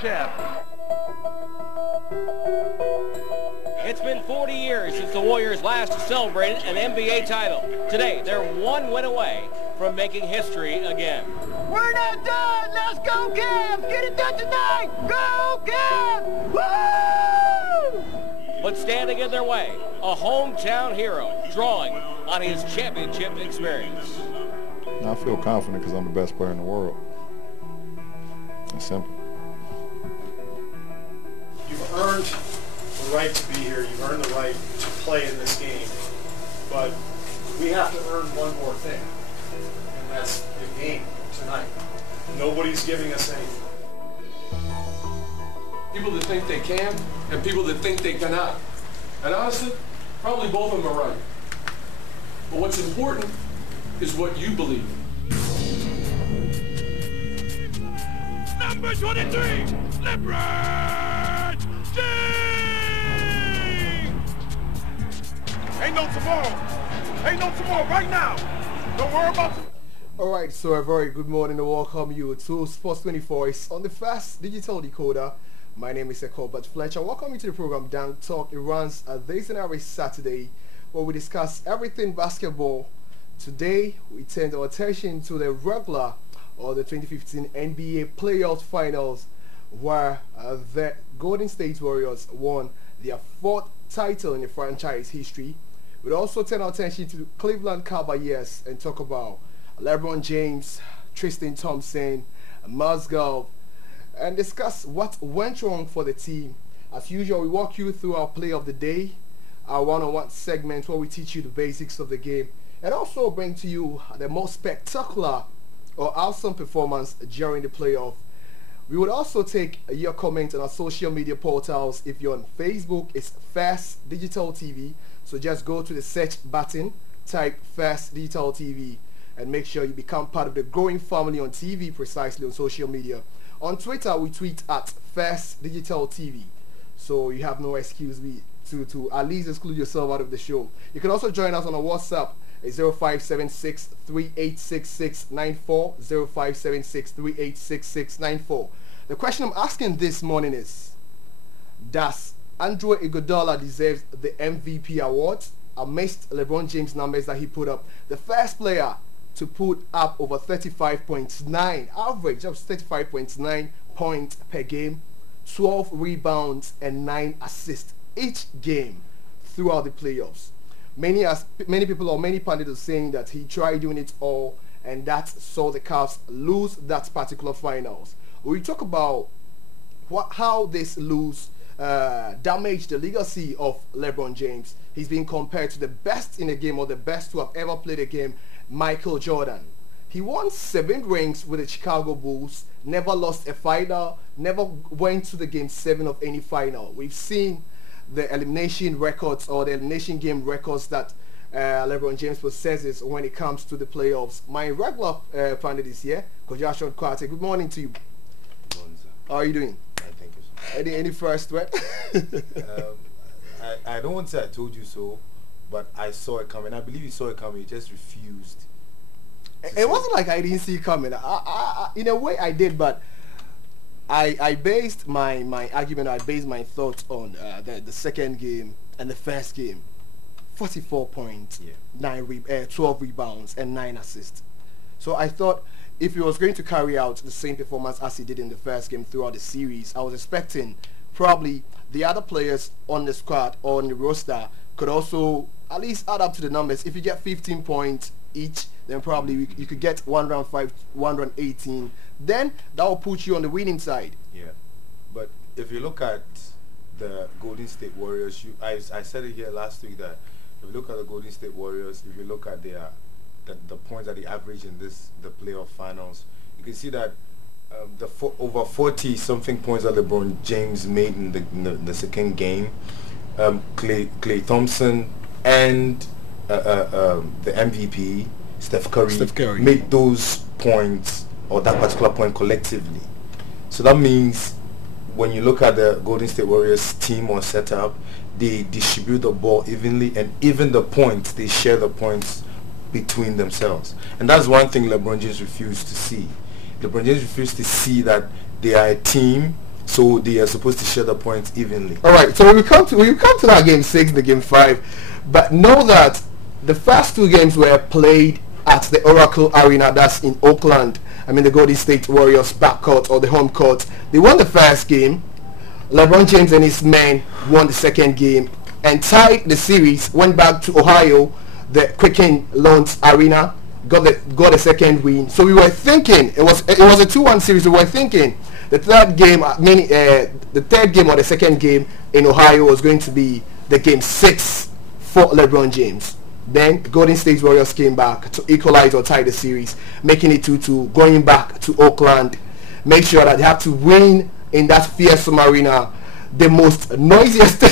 champ. It's been 40 years since the Warriors last celebrated an NBA title. Today, they're one win away from making history again. We're not done! Let's go, Cavs! Get it done tonight! Go, Cavs! Woo! But standing in their way, a hometown hero drawing on his championship experience. I feel confident because I'm the best player in the world. It's simple. You've earned the right to be here. You've earned the right to play in this game. But we have to earn one more thing, and that's the game tonight. Nobody's giving us anything. People that think they can and people that think they cannot. And honestly, probably both of them are right. But what's important is what you believe in. Number 23, LeBron James! Ain't no tomorrow. Ain't no tomorrow right now. Don't worry about tomorrow. Alright, so a very good morning and welcome you to Sports 24. It's on the fast digital decoder. My name is Ekow, Burt-Fletcher. Welcome you to the program Dunk Talk. It runs this and every Saturday where we discuss everything basketball. Today, we turn our attention to the regular or the 2015 NBA Playoff Finals where the Golden State Warriors won their fourth title in the franchise history. We'll also turn our attention to the Cleveland Cavaliers and talk about LeBron James, Tristan Thompson, Mozgov, and discuss what went wrong for the team. As usual, we walk you through our play of the day, our one-on-one segment where we teach you the basics of the game, and also bring to you the most spectacular or awesome performance during the playoff. We would also take your comment on our social media portals. If you're on Facebook, it's Fast Digital TV. So just go to the search button, type Fast Digital TV, and make sure you become part of the growing family on TV, precisely on social media. On Twitter, we tweet at Fast Digital TV. So you have no excuse to at least exclude yourself out of the show. You can also join us on our WhatsApp. It's 0576-386694, 0576-386694. The question I'm asking this morning is, does Andre Iguodala deserve the MVP award amidst LeBron James' numbers that he put up? The first player to put up over 35.9 average of 35.9 points per game, 12 rebounds and 9 assists each game throughout the playoffs. Many people or many pundits are saying that he tried doing it all and that saw the Cavs lose that particular finals. We talk about how this lose damaged the legacy of LeBron James. He's being compared to the best in the game or the best to have ever played a game, Michael Jordan. He won 7 rings with the Chicago Bulls, never lost a final, never went to the game 7 of any final. We've seen the elimination records or the elimination game records that LeBron James possesses when it comes to the playoffs. My regular pundit is here, Coach Joshua Kwate. Good morning to you. Good morning, sir. How are you doing? Thank you, sir. Any first threat? I don't want to say I told you so, but I saw it coming. I believe you saw it coming. You just refused. It wasn't like I didn't see it coming. In a way, I did, but I based my argument, I based my thoughts on the second game and the first game. 44 points, 12 rebounds, and 9 assists. So I thought if he was going to carry out the same performance as he did in the first game throughout the series, I was expecting probably the other players on the squad or on the roster could also at least add up to the numbers. If you get 15 points each, then probably you could get 118. Then that will put you on the winning side. Yeah, but if you look at the Golden State Warriors, I said it here last week that if you look at the Golden State Warriors, if you look at the points that they average in the playoff finals, you can see that over 40 something points that LeBron James made in the second game, Klay Thompson and the MVP Steph Curry made those points or that particular point collectively. So that means when you look at the Golden State Warriors team or setup, they distribute the ball evenly, and even the points, they share the points between themselves. And that's one thing LeBron James refused to see. LeBron James refused to see that they are a team So they are supposed to share the points evenly. All right, so we come to that game 6, the game 5, but know that the first 2 games were played at the Oracle Arena, that's in Oakland. I mean the Golden State Warriors backcourt or the home court. They won the first game. LeBron James and his men won the second game and tied the series. Went back to Ohio, the Quicken Loans Arena, got the second win. So we were thinking it was a 2-1 series. We were thinking the third game, the third game or the second game in Ohio was going to be the game 6 for LeBron James. Then Golden State Warriors came back to equalize or tie the series, making it 2-2, going back to Oakland. Make sure that they have to win in that fearsome arena, the most noisiest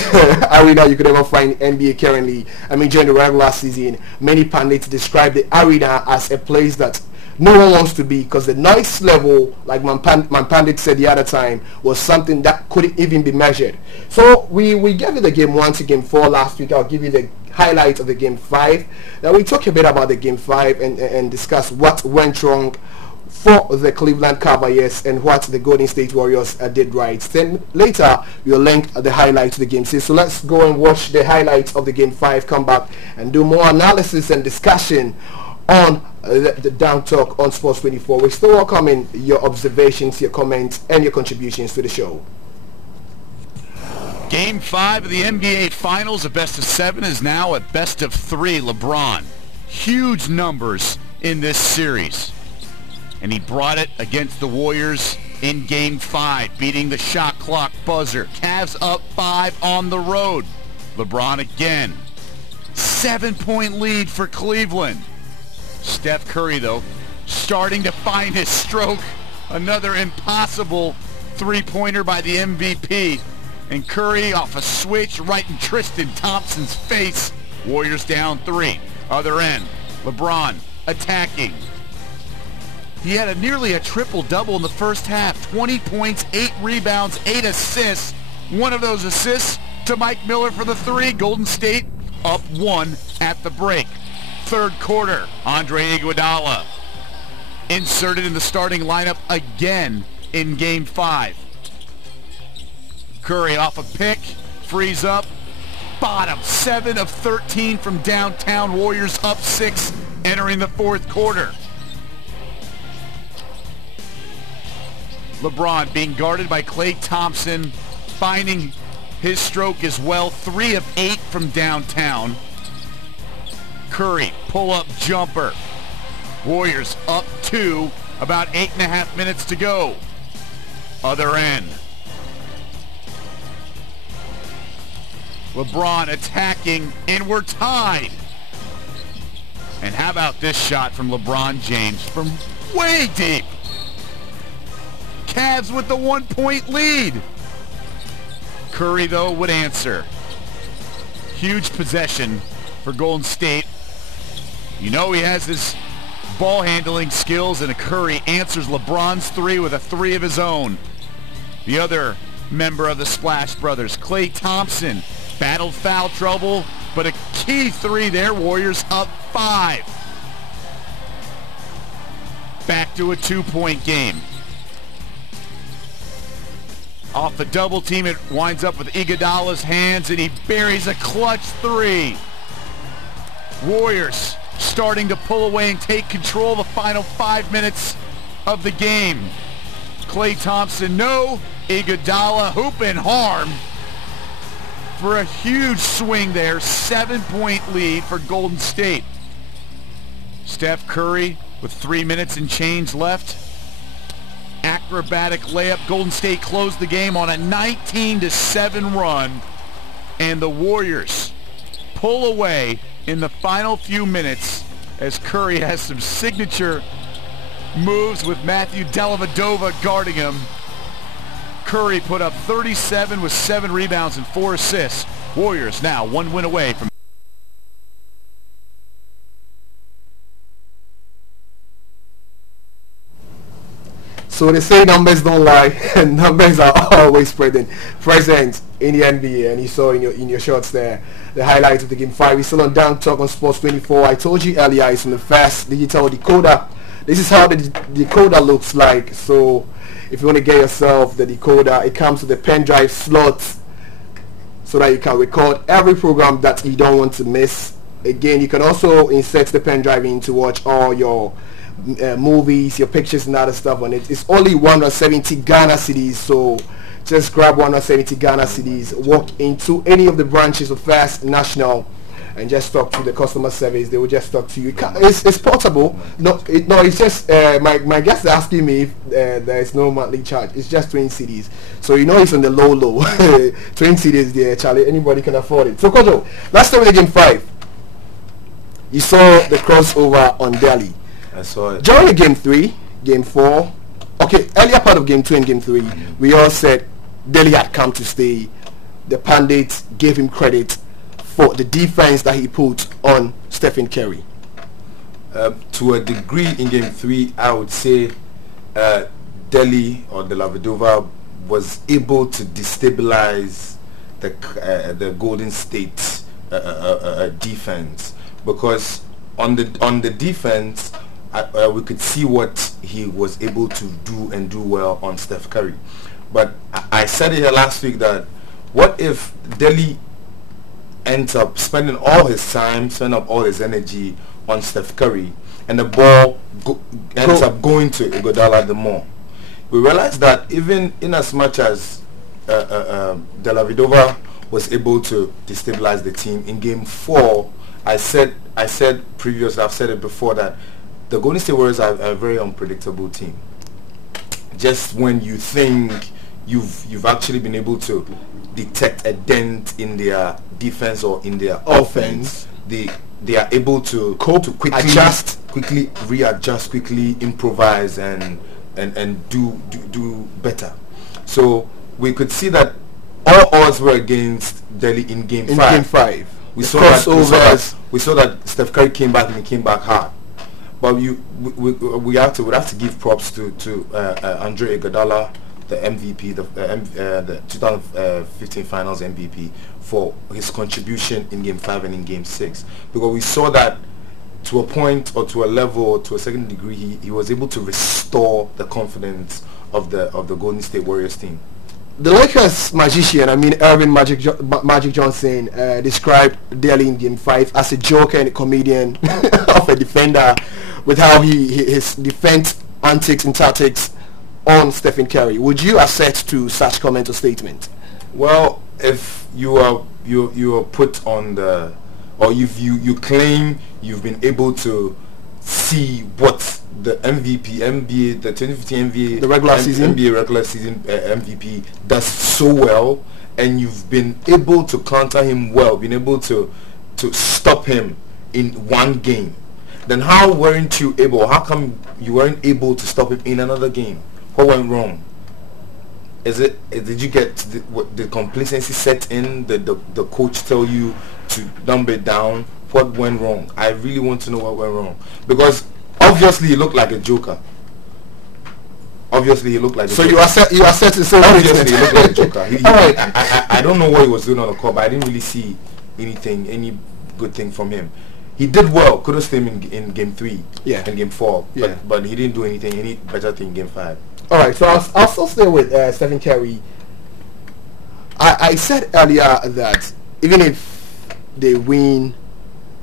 arena you could ever find in NBA currently. I mean, during the regular season, many pundits describe the arena as a place that no one wants to be because the noise level, like my pundit said the other time, was something that couldn't even be measured. So we gave you the game 1 to game 4 last week. I'll give you the highlight of the game 5. Now we talk a bit about the game 5 and discuss what went wrong for the Cleveland Cavaliers and what the Golden State Warriors did right. Then later we'll link the highlights of the game 6. So let's go and watch the highlights of the game 5, come back and do more analysis and discussion on the Down Talk on Sports 24. We're still welcoming your observations, your comments and your contributions to the show. Game 5 of the NBA Finals, a best of 7 is now a best of 3. LeBron, huge numbers in this series. And he brought it against the Warriors in Game 5, beating the shot clock buzzer. Cavs up 5 on the road. LeBron again. 7-point lead for Cleveland. Steph Curry, though, starting to find his stroke. Another impossible three-pointer by the MVP. And Curry off a switch right in Tristan Thompson's face. Warriors down 3. Other end, LeBron attacking. He had nearly a triple-double in the first half. 20 points, 8 rebounds, 8 assists. One of those assists to Mike Miller for the 3. Golden State up 1 at the break. Third quarter, Andre Iguodala inserted in the starting lineup again in Game 5. Curry off a pick, frees up, bottom. 7 of 13 from downtown. Warriors up 6 entering the fourth quarter. LeBron being guarded by Klay Thompson, finding his stroke as well. 3 of 8 from downtown. Curry, pull-up jumper. Warriors up 2, about 8.5 minutes to go. Other end. LeBron attacking, and we're tied. And how about this shot from LeBron James from way deep? Cavs with the 1-point lead. Curry, though, would answer. Huge possession for Golden State. You know he has his ball handling skills, and Curry answers LeBron's 3 with a 3 of his own. The other member of the Splash Brothers, Klay Thompson, battled foul trouble, but a key 3 there. Warriors up 5. Back to a 2-point game. Off the double team, it winds up with Iguodala's hands, and he buries a clutch 3. Warriors starting to pull away and take control of the final 5 minutes of the game. Klay Thompson, no. Iguodala hooping harm for a huge swing there. 7-point lead for Golden State. Steph Curry with 3 minutes and change left. Acrobatic layup. Golden State closed the game on a 19-7 run, and the Warriors pull away in the final few minutes as Curry has some signature moves with Matthew Dellavedova guarding him. Curry put up 37 with 7 rebounds and 4 assists. Warriors now 1 win away from... So they say numbers don't lie, and numbers are always present in the NBA. And you saw in your shots there the highlights of the game 5. We're still on Down Talk on Sports 24. I told you earlier it's on the fast digital decoder This is how the decoder looks like. So if you want to get yourself the decoder, it comes with a pen drive slot so that you can record every program that you don't want to miss. Again, you can also insert the pen drive in to watch all your movies, your pictures and other stuff on it. It's only 170 Ghana cedis, so just grab 170 Ghana cedis, walk into any of the branches of First National and just talk to the customer service. They will just talk to you. It's portable. No, it's just my guest is asking me if there is no monthly charge. It's just 20 cedis, so you know it's on the low 20 cedis there, Charlie. Anybody can afford it. So Kojo, let's start with the game 5. You saw the crossover on Delhi. I saw it. During the game 3, game 4, okay, earlier part of game 2 and game 3, we all said Delhi had come to stay. The pundits gave him credit for the defense that he put on Stephen Curry. To a degree in game 3, I would say Delhi or the Lavadova was able to destabilize the Golden State defense, because on the defense we could see what he was able to do and do well on Steph Curry. But I said it here last week that what if Delhi ends up spending all his time, spending up all his energy on Steph Curry, and the ball ends up going to Iguodala the more. We realized that even in as much as Della Vedova was able to destabilize the team in game 4, I said previously, I've said it before, that the Golden State Warriors are a very unpredictable team. Just when you think you've actually been able to detect a dent in their defense or in their offense, they are able to cope, to quickly readjust, quickly improvise and do better. So we could see that all odds were against Delhi in game 5. We saw that Steph Curry came back, and he came back hard. But we have to give props to Andre Iguodala, the MVP, the 2015 Finals MVP, for his contribution in game 5 and in game 6, because we saw that to a point, or to a level, or to a certain degree, he was able to restore the confidence of the Golden State Warriors team. The Lakers magician, Irving Magic Johnson, described Delhi in game 5 as a joker and a comedian of a defender, with how his defense antics and tactics on Stephen Curry. Would you assent to such comment or statement? Well, if you are put on the, or if you claim you've been able to see what the NBA, the 2015 NBA, the regular season MVP does so well, and you've been able to counter him well, been able to stop him in one game, then how weren't you able? How come you weren't able to stop him in another game? What went wrong? Did you get the complacency set in? The coach tell you to dumb it down? What went wrong? I really want to know what went wrong, because obviously he looked like a joker. Obviously he looked like a joker. So you accept to say obviously he looked like a joker. I don't know what he was doing on the court, but I didn't really see any good thing from him. He did well, could have stayed in game 3 and game 4, but he didn't do any better thing in game 5. Alright, so I'll still stay with Stephen Curry. I said earlier that even if they win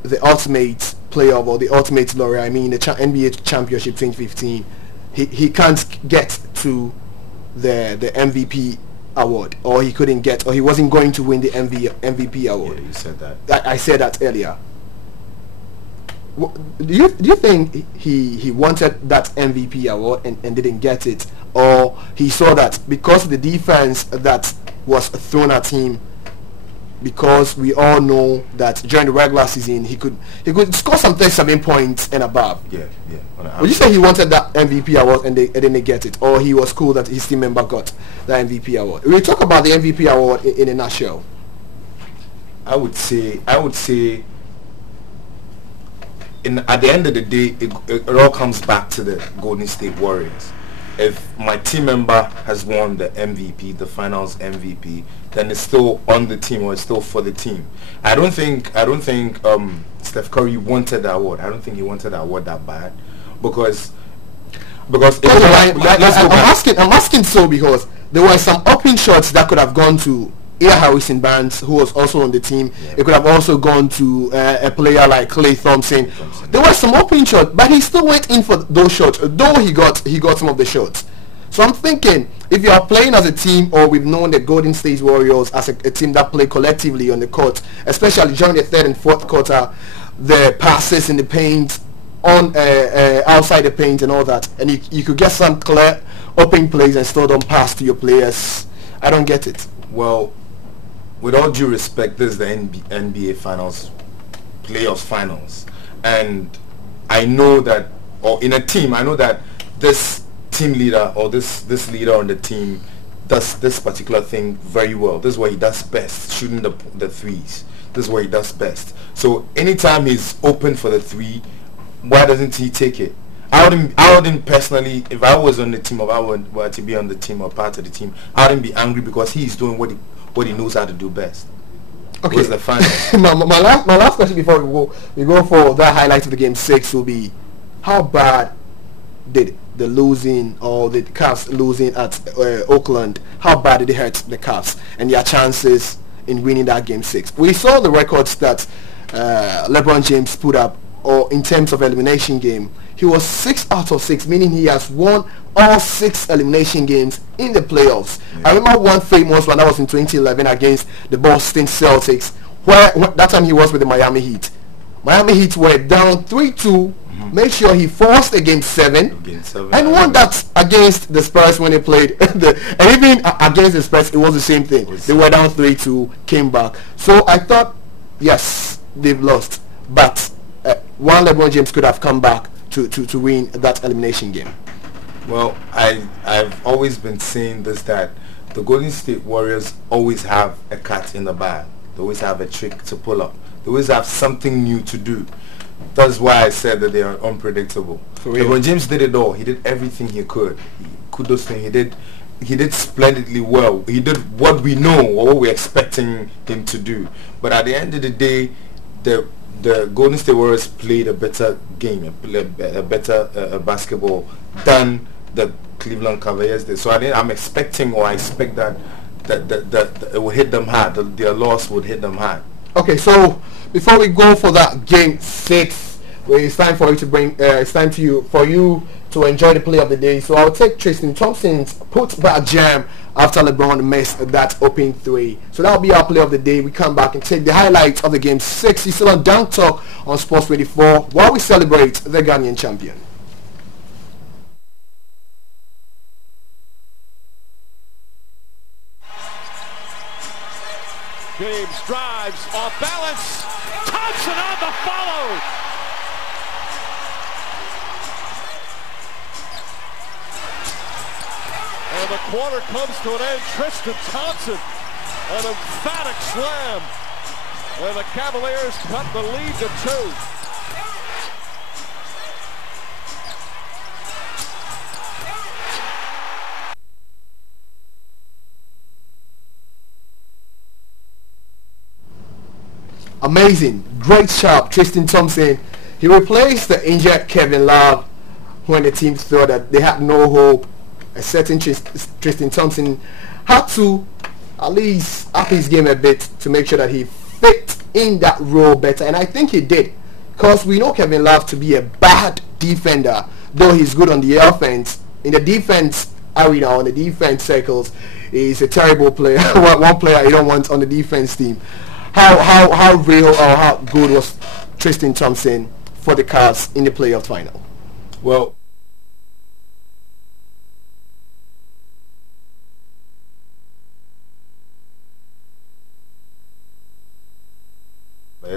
the ultimate playoff or the ultimate laureate, the NBA championship 2015, he can't get to the MVP award, or he couldn't get, or he wasn't going to win the MVP award. Yeah, you said that. I said that earlier. Do you think he wanted that MVP award and didn't get it, or he saw that because of the defense that was thrown at him, because we all know that during the regular season he could score some 37 points and above? Would you say he wanted that MVP award and they didn't get it, or he was cool that his team member got the MVP award? We'll talk about the MVP award in a nutshell. I would say at the end of the day, it all comes back to the Golden State Warriors. If my team member has won the MVP, the Finals MVP, then it's still on the team, or it's still for the team. I don't think Steph Curry wanted the award. I don't think he wanted the award that bad, because Because I'm asking so because there were some open shots that could have gone to Harrison Barnes, who was also on the team. It could have also gone to a player like Klay Thompson. There were some open shots, but he still went in for those shots, though he got some of the shots. So I'm thinking, if you are playing as a team, or we've known the Golden State Warriors as a team that play collectively on the court, especially during the third and fourth quarter, the passes in the paint, on outside the paint and all that, and you could get some clear open plays and still don't pass to your players. I don't get it. Well, with all due respect, this is the NBA Finals, playoffs finals, and I know that, or in a team, I know that this team leader or this leader on the team does this particular thing very well. This is what he does best, shooting the threes. This is what he does best. So anytime he's open for the three, why doesn't he take it? I wouldn't personally, if I was on the team, or I were to be on the team or part of the team, I wouldn't be angry because he's doing what he knows how to do best. Okay. What's the final? my last question before we go for that highlight of the game 6 will be, how bad did the losing, or the Cavs losing at Oakland, how bad did it hurt the Cavs and their chances in winning that game 6? We saw the records that LeBron James put up, or in terms of elimination game, he was 6 out of 6, meaning he has won all 6 elimination games in the playoffs. Yeah. I remember one famous one that was in 2011 against the Boston Celtics, where that time he was with the Miami Heat. Miami Heat were down 3-2. Make sure he forced a game 7 and won that against the Spurs when they played. And even against the Spurs, it was the same thing. They were down 3-2, came back. So I thought, yes, they've lost, but one LeBron James could have come back to win that elimination game. Well, I've always been saying this, that the Golden State Warriors always have a cat in the bag. They always have a trick to pull up. They always have something new to do. That's why I said that they are unpredictable. LeBron James did it all. He did everything he could. Kudos to him. He did splendidly well. He did what we know, or what we're expecting him to do. But at the end of the day, the Golden State Warriors played a better game, a better basketball than the Cleveland Cavaliers did. So I'm expecting, or I expect that it will hit them hard. Their loss would hit them hard. Okay, so before we go for that game 6, it's time for you to for you to enjoy the play of the day. So I'll take Tristan Thompson's put-back jam after LeBron missed that open 3. So that'll be our play of the day. We come back and take the highlights of the game 6. You're still on Dunk Talk on Sports 24 while we celebrate the Ghanaian champion. James drives off balance. Thompson on the follow. And the quarter comes to an end. Tristan Thompson, an emphatic slam. And the Cavaliers cut the lead to 2. Amazing, great job, Tristan Thompson. He replaced the injured Kevin Love when the team thought that they had no hope. A certain Tristan Thompson had to at least up his game a bit to make sure that he fit in that role better, and I think he did, because we know Kevin Love to be a bad defender, though he's good on the offense. In the defense arena, on the defense circles, he's a terrible player. One player you don't want on the defense team. How real or how good was Tristan Thompson for the Cavs in the playoff final? Well,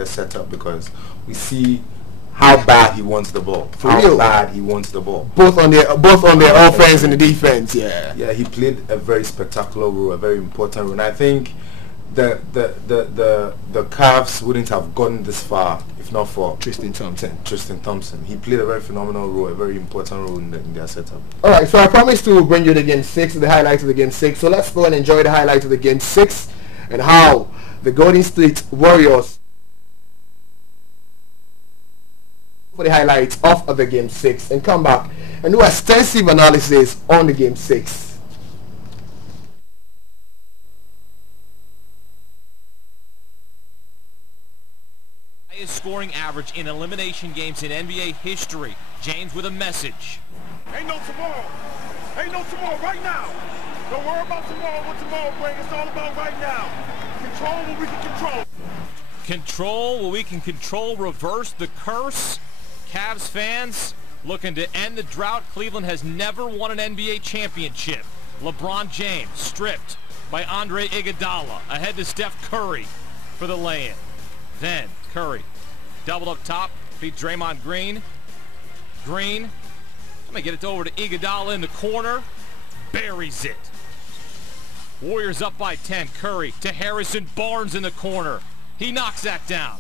set up, because we see how bad he wants the ball. Bad he wants the ball. Both on the offense and the defense. Yeah. Yeah, he played a very spectacular role, a very important role. And I think the Cavs wouldn't have gotten this far if not for Tristan Thompson. He played a very phenomenal role, a very important role in their setup. Alright, so I promised to bring you the game 6, the highlights of the game 6. So let's go and enjoy the highlights of the game 6 and how the Golden State Warriors for the highlights of the game 6 and come back and do extensive analysis on the Game 6. Highest scoring average in elimination games in NBA history. James with a message. Ain't no tomorrow. Ain't no tomorrow right now. Don't worry about tomorrow, what tomorrow brings. It's all about right now. Control what we can control. Control what we can control. Reverse the curse. Cavs fans looking to end the drought. Cleveland has never won an NBA championship. LeBron James stripped by Andre Iguodala. Ahead to Steph Curry for the lay-in. Then Curry doubled up top, beat Draymond Green. Green, I'm going to get it over to Iguodala in the corner. Buries it. Warriors up by 10. Curry to Harrison Barnes in the corner. He knocks that down.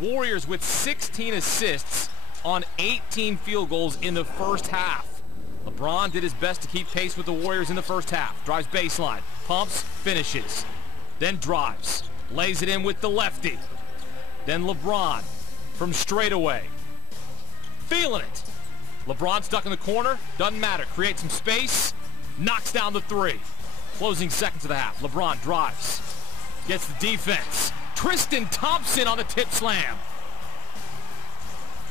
Warriors with 16 assists on 18 field goals in the first half. LeBron did his best to keep pace with the Warriors in the first half. Drives baseline, pumps, finishes. Then drives, lays it in with the lefty. Then LeBron from straightaway. Feeling it. LeBron stuck in the corner, doesn't matter. Creates some space, knocks down the three. Closing seconds of the half. LeBron drives, gets the defense. Tristan Thompson on the tip slam.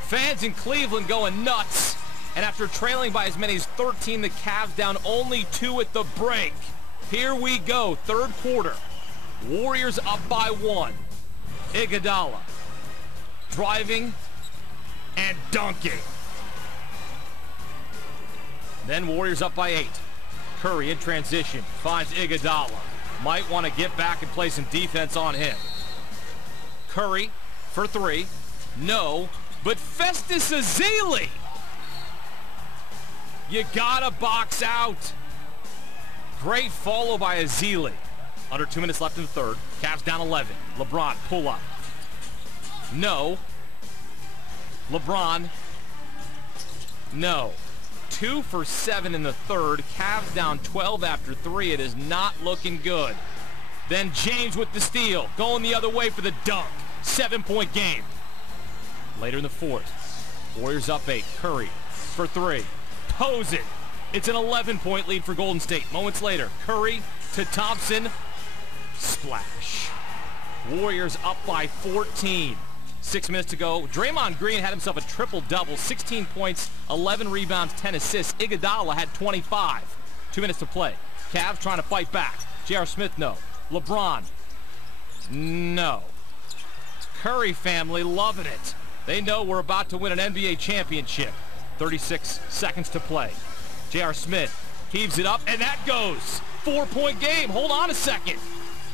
Fans in Cleveland going nuts. And after trailing by as many as 13, the Cavs down only 2 at the break. Here we go, third quarter. Warriors up by 1. Iguodala driving and dunking. Then Warriors up by 8. Curry in transition finds Iguodala. Might want to get back and play some defense on him. Curry for 3. No, but Festus Ezeli. You gotta box out. Great follow by Ezeli. Under 2 minutes left in the third. Cavs down 11. LeBron pull up. No. LeBron. No. 2 for 7 in the third. Cavs down 12 after 3. It is not looking good. Then James with the steal. Going the other way for the dunk. 7-point game. Later in the fourth. Warriors up 8. Curry for 3. Pose it. It's an 11-point lead for Golden State. Moments later. Curry to Thompson. Splash. Warriors up by 14. 6 minutes to go. Draymond Green had himself a triple-double. 16 points, 11 rebounds, 10 assists. Iguodala had 25. 2 minutes to play. Cavs trying to fight back. J.R. Smith, no. LeBron, no. Curry family loving it. They know we're about to win an NBA championship. 36 seconds to play. J.R. Smith heaves it up, and that goes. 4-point game. Hold on a second.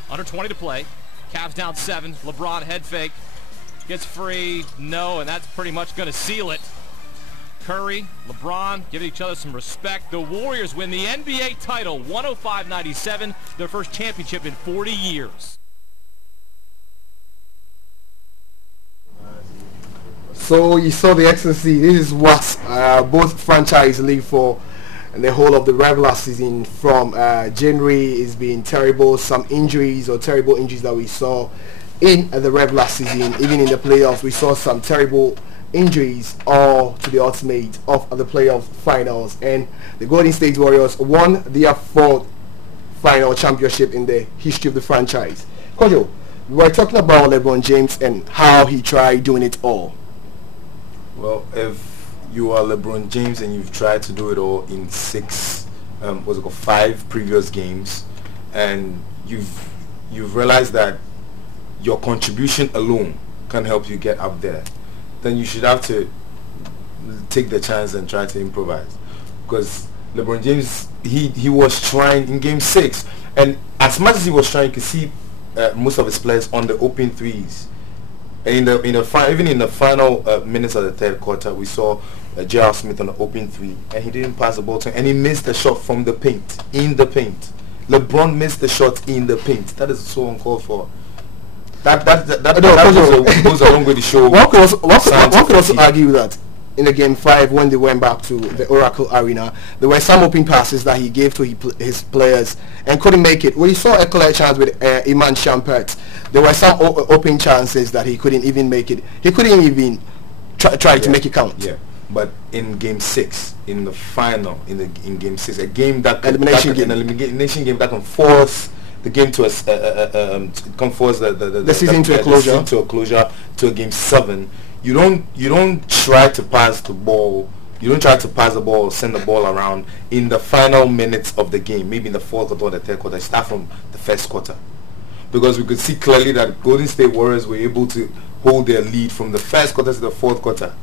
Under 20 to play. Cavs down 7. LeBron head fake. Gets free. No, and that's pretty much going to seal it. Curry, LeBron giving each other some respect. The Warriors win the NBA title, 105-97, their first championship in 40 years. So you saw the excellency. This is what both franchises live for. And the whole of the regular season from January is being terrible. Some injuries or terrible injuries that we saw in the regular season. Even in the playoffs, we saw some terrible injuries all to the ultimate of the playoff finals. And the Golden State Warriors won their 4th final championship in the history of the franchise. Kojo, we were talking about LeBron James and how he tried doing it all. Well, if you are LeBron James and you've tried to do it all in 5 previous games, and you've realized that your contribution alone can help you get up there, then you should have to take the chance and try to improvise. Because LeBron James, he was trying in game 6, and as much as he was trying, you could see most of his players on the open threes. And even in the final minutes of the third quarter, we saw J.R. Smith on the open 3, and he didn't pass the ball to him, and he missed the shot from the paint, in the paint. LeBron missed the shot in the paint. That is so uncalled for. That goes along with the show. One could also argue that in the game 5, when they went back to the Oracle Arena, there were some open passes that he gave to his players and couldn't make it. When you saw a clear chance with Iman Shumpert, there were some open chances that he couldn't even make it. He couldn't even try to make it count. Yeah, But in Game 6, in the final, in Game 6, a game that an elimination game that can force the game to can force the season to a closure, to a Game 7. You don't try to pass the ball. You don't try to pass the ball, send the ball around in the final minutes of the game. Maybe in the fourth quarter or the third quarter. Start from the first quarter, because we could see clearly that Golden State Warriors were able to hold their lead from the first quarter to the fourth quarter.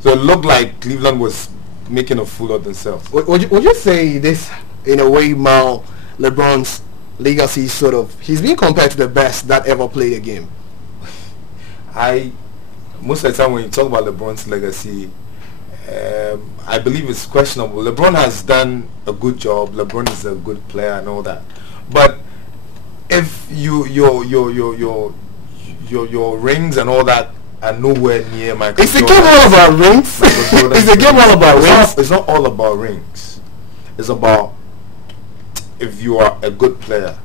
So it looked like Cleveland was making a fool of themselves. Would you say this, in a way, Mal, LeBron's legacy he's being compared to the best that ever played a game? Most of the time when you talk about LeBron's legacy, I believe it's questionable. LeBron has done a good job. LeBron is a good player and all that. But if your rings and all that are nowhere near Michael Jordan. It's a game all about rings. It's a game all about rings. It's not all about rings. It's about, if you are a good player,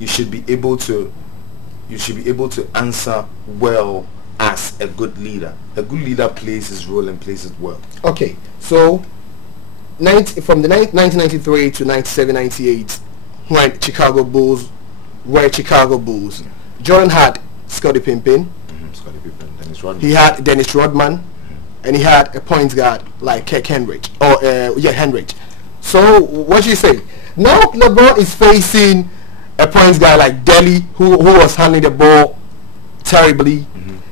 you should be able to answer well as a good leader. A good leader plays his role and plays it well. Okay, so from the 1993 to 97-98, when Chicago Bulls were Chicago Bulls, Jordan had Scottie Pippen. Dennis Rodman. He had Dennis Rodman, and he had a point guard like Kirk Henrich. Henrich. So what do you say? Now LeBron is facing a point guy like Delly, who was handling the ball terribly.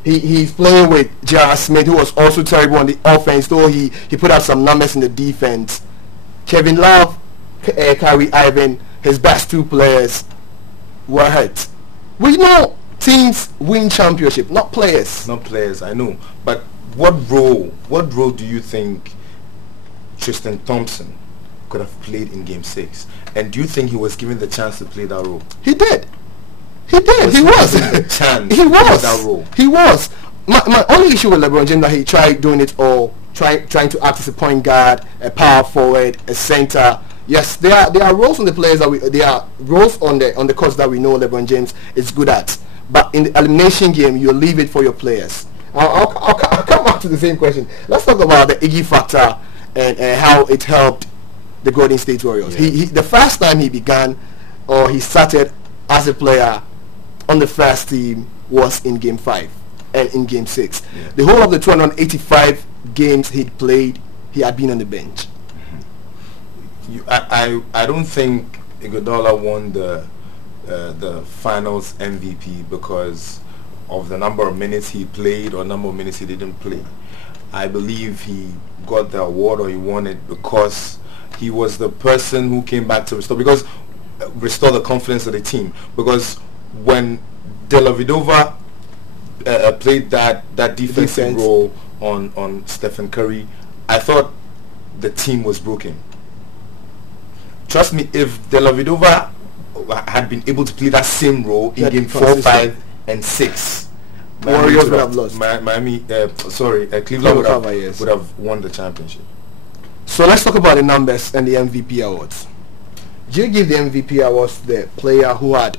He's playing with J.R. Smith, who was also terrible on the offense, though he put out some numbers in the defense. Kevin Love, Kyrie Irving, his best two players were hurt. We know teams win championship, not players. Not players, I know. But what role do you think Tristan Thompson could have played in Game 6? And do you think he was given the chance to play that role? He did. He was. That role. He was. My only issue with LeBron James that he tried doing it all, trying to act as a point guard, a power forward, a center. Yes, there are roles on the players there are roles on the course that we know LeBron James is good at. But in the elimination game, you leave it for your players. I'll come back to the same question. Let's talk about the Iggy factor and how it helped the Golden State Warriors. Yeah. The first time he began, or he started as a player on the first team, was in Game 5 and in Game 6. Yeah. The whole of the 285 games he'd played, he had been on the bench. I don't think Iguodala won the finals MVP because of the number of minutes he played or number of minutes he didn't play. I believe he got the award, or he won it, because he was the person who came back to restore the confidence of the team. Because when Dellavedova played that defensive role on Stephen Curry, I thought the team was broken. Trust me, if Dellavedova had been able to play that same role in Game 4, 5, and 6, Warriors would have lost. Cleveland would have won the championship. So let's talk about the numbers and the MVP awards. Do you give the MVP awards to the player who had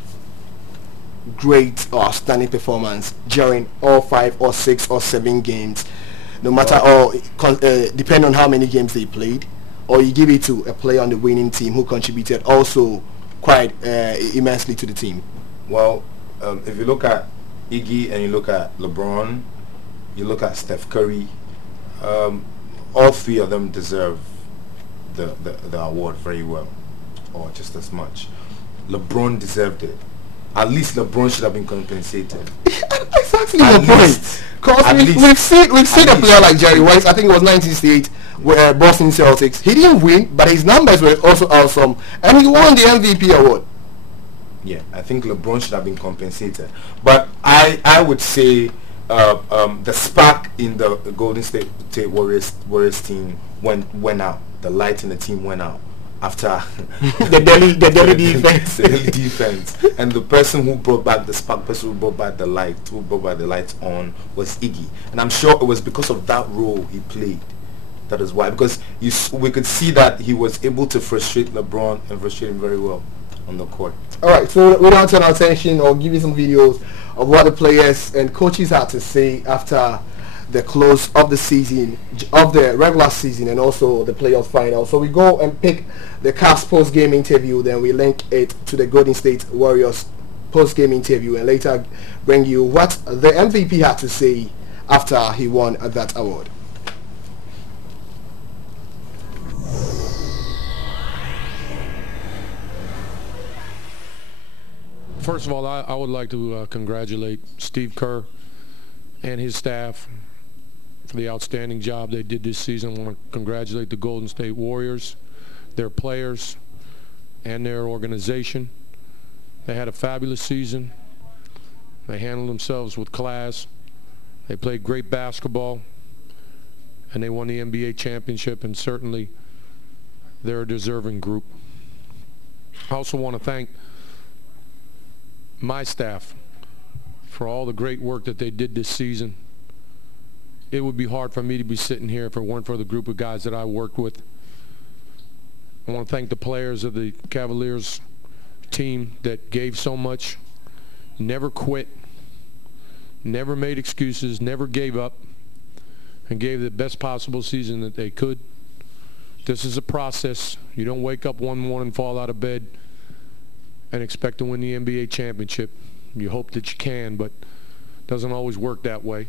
great or outstanding performance during all 5 or 6 or 7 games, no matter depending on how many games they played, or you give it to a player on the winning team who contributed also quite immensely to the team? Well, if you look at Iggy and you look at LeBron, you look at Steph Curry, all three of them deserve the award very well, or just as much. LeBron deserved it. At least LeBron should have been compensated. Exactly my point. Because we've seen a player like Jerry West. I think it was 1968, where Boston Celtics. He didn't win, but his numbers were also awesome, and he won the MVP award. Yeah, I think LeBron should have been compensated. But I would say the spark in the Golden State Warriors team went out. The light in the team went out after the Delhi defense. The Delhi defense. And the person who brought back the spark, person who brought back the light on, was Iggy. And I'm sure it was because of that role he played. That is why. Because we could see that he was able to frustrate LeBron and frustrate him very well on the court. Alright, so we'll now turn our attention or give you some videos of what the players and coaches had to say after the close of the season, of the regular season, and also the playoff final. So we go and pick the Cavs post-game interview, then we link it to the Golden State Warriors post-game interview, and later bring you what the MVP had to say after he won that award. First of all, I would like to congratulate Steve Kerr and his staff for the outstanding job they did this season. I want to congratulate the Golden State Warriors, their players, and their organization. They had a fabulous season. They handled themselves with class. They played great basketball, and they won the NBA championship, and certainly they're a deserving group. I also want to thank my staff for all the great work that they did this season. It would be hard for me to be sitting here if it weren't for the group of guys that I worked with. I want to thank the players of the Cavaliers team that gave so much, never quit, never made excuses, never gave up, and gave the best possible season that they could. This is a process. You don't wake up one morning, fall out of bed, and expect to win the NBA championship. You hope that you can, but it doesn't always work that way.